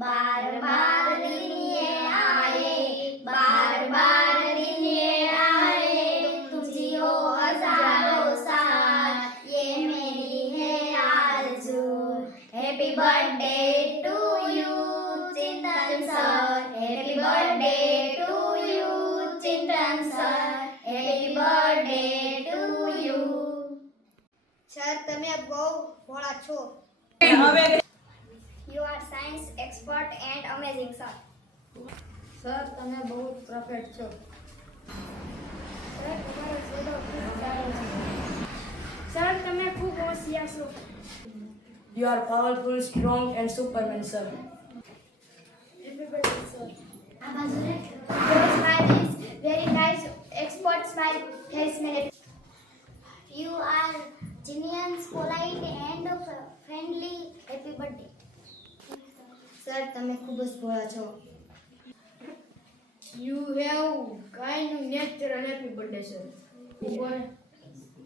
बार बार दिन ये आए, बार बार दिन ये आए, तुम जियो हजारों साल, ये मेरी है आरज़ू। Happy birthday to you Chintan sir, happy birthday to you Chintan sir, happy birthday to you. Sir તમે બહુ ભોળા છો. You are science expert and amazing, sir. Sir તમે બહુ પરફેક્ટ છો. સર તમારો સ્વભાવ ખૂબ સારો છે. સર તમે ખૂબ હોશિયાર છો. You are powerful, strong, and Superman, sir. Happy birthday, sir. Your smile is very nice. Expert smile face me. You are genius, polite, and friendly. Happy birthday. Sir તમે ખૂબ જ ભોળા છો. You have kind nature and happy birthday, sir.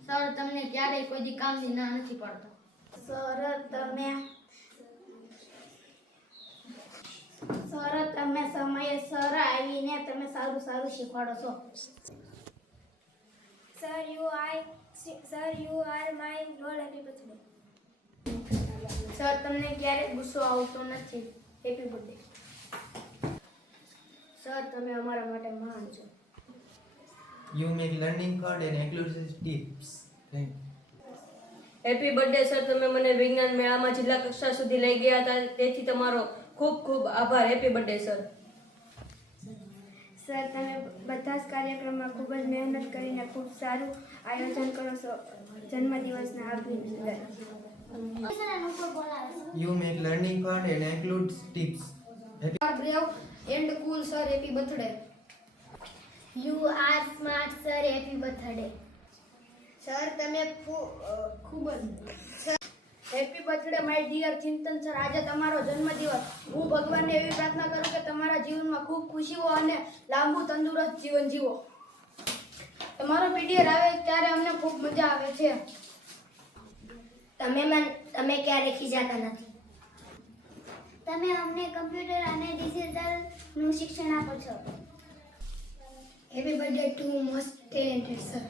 Sir તમને ક્યારેય કોઈ દી કામની ના નથી પાડતો. સર તમે સમયસર આવીને તમે સારું સારું શીખવાડો છો. Sir, you are my Lord. Happy birthday. Sir તમને ક્યારેય ગુસ્સો આવતો નથી. Happy birthday. સર તમે અમારા માટે મહાન છો. You make learning hard and inclusive tips. Thank you. Happy birthday sir, તમે મને વિજ્ઞાન મેળામાં જિલ્લા કક્ષા સુધી લઈ ગયા હતા, તેથી તમારો ખૂબ ખૂબ આભાર. Happy birthday sir. સર તમે બધા જ કાર્યક્રમમાં ખૂબ જ મહેનત કરીને ખૂબ સારું આયોજન કરો છો જન્મદિવસના આગલી You make learning hard and includes tips. You are brave and cool, sir. Happy birthday. You are smart, sir. Happy birthday. Sir તમે ખૂબ જ. Happy birthday my dear Chintan sir. આજે તમારો જન્મદિવસ. હું ભગવાનને એવી પ્રાર્થના કરું કે તમારા જીવનમાં ખૂબ ખુશીઓ અને લાંબુ તંદુરસ્ત જીવન જીવો. તમારો પીડીએર આવે ત્યારે અમને ખૂબ મજા આવે છે. તમે ક્યારે ખીજાતા નથી. તમે અમને કમ્પ્યુટર અને ડિજિટલનું શિક્ષણ આપો છો. Happy birthday two most talented sir.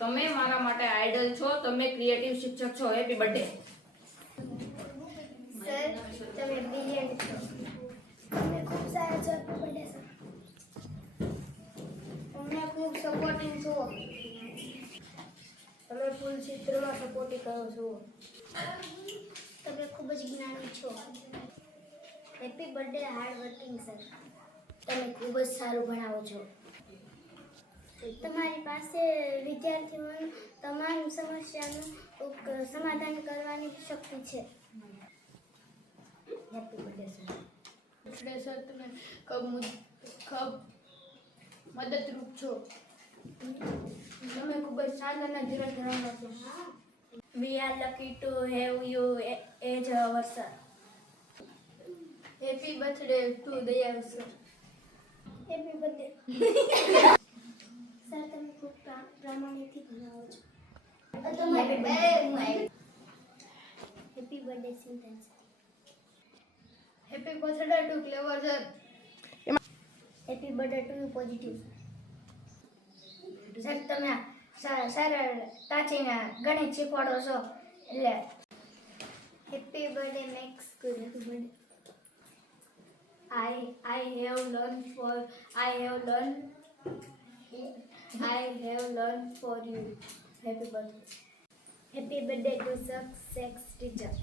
તમે મારા માટે આઈડલ છો. તમે ક્રિએટિવ શિક્ષક છો. Happy birthday. સર તમે બ્રિલિયન્ટ છો. તમે ખૂબ સારા છો. Happy birthday sir. તમે ખૂબ સપોર્ટિંગ છો. તમે ફૂલ ચિત્રમાં સપોર્ટિંગ કરો છો. તમે ખૂબ જ જ્ઞાની છો. Happy birthday hard working sir. તમે ખૂબ જ સારું ભણાવો છો. તમારી પાસે વિદ્યાર્થીઓની તમામ સમસ્યાનું સમાધાન કરવાની શક્તિ છે. Happy birthday sir. સર તમે ખૂબ મદદરૂપ છો. તમે ખૂબ જ શાંત અને ધીરજ ધરાવતા છો. We are lucky to have you as our sir. Happy birthday to દયાળ સર. Happy birthday. સર તમે ખૂબ પ્રામાણિકથી ભણાવો છો. Happy birthday Chintan sir. Happy birthday to clever sir. Happy birthday to you positive sir. તમે સાચીને ગણિત શીખવાડો છો એટલે happy birthday max good. Happy birthday. I have learned for you. Happy birthday. Happy birthday to success teacher.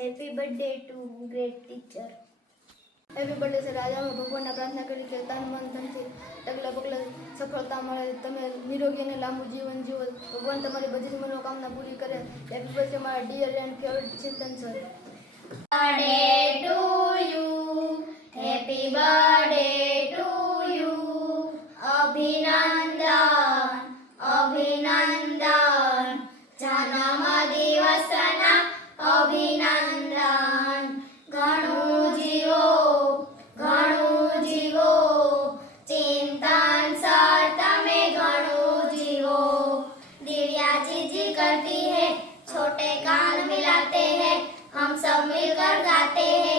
Happy birthday to great teacher. Happy birthday sir. આજે અમે ભગવાનને પ્રાર્થના કરી કે તન મન ધનથી ડગલા પગલે સફળતા મળે, તમે નિરોગી અને લાંબુ જીવન જીવો, ભગવાન તમારી બધી જ મનોકામના પૂરી કરે. હેપી બર્થડે મારા dear and favourite Chintan sir. Birthday to you. Happy birthday to you. અભિનંદન અભિનંદન. જન્મ દિવસના અભિનંદન. ઘણું જીવો ચિંતન સર. તમે ઘણું જીવો. दिव्या जी करती है, छोटे कान मिलाते हैं, हम सब मिल मिलकर गाते हैं